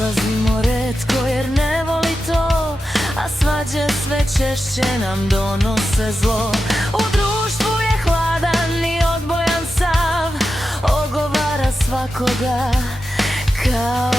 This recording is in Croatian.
Izlazimo retko jer ne voli to, a svađe sve češće nam donose zlo. U društvu je hladan i odbojan sav, ogovara svakoga kao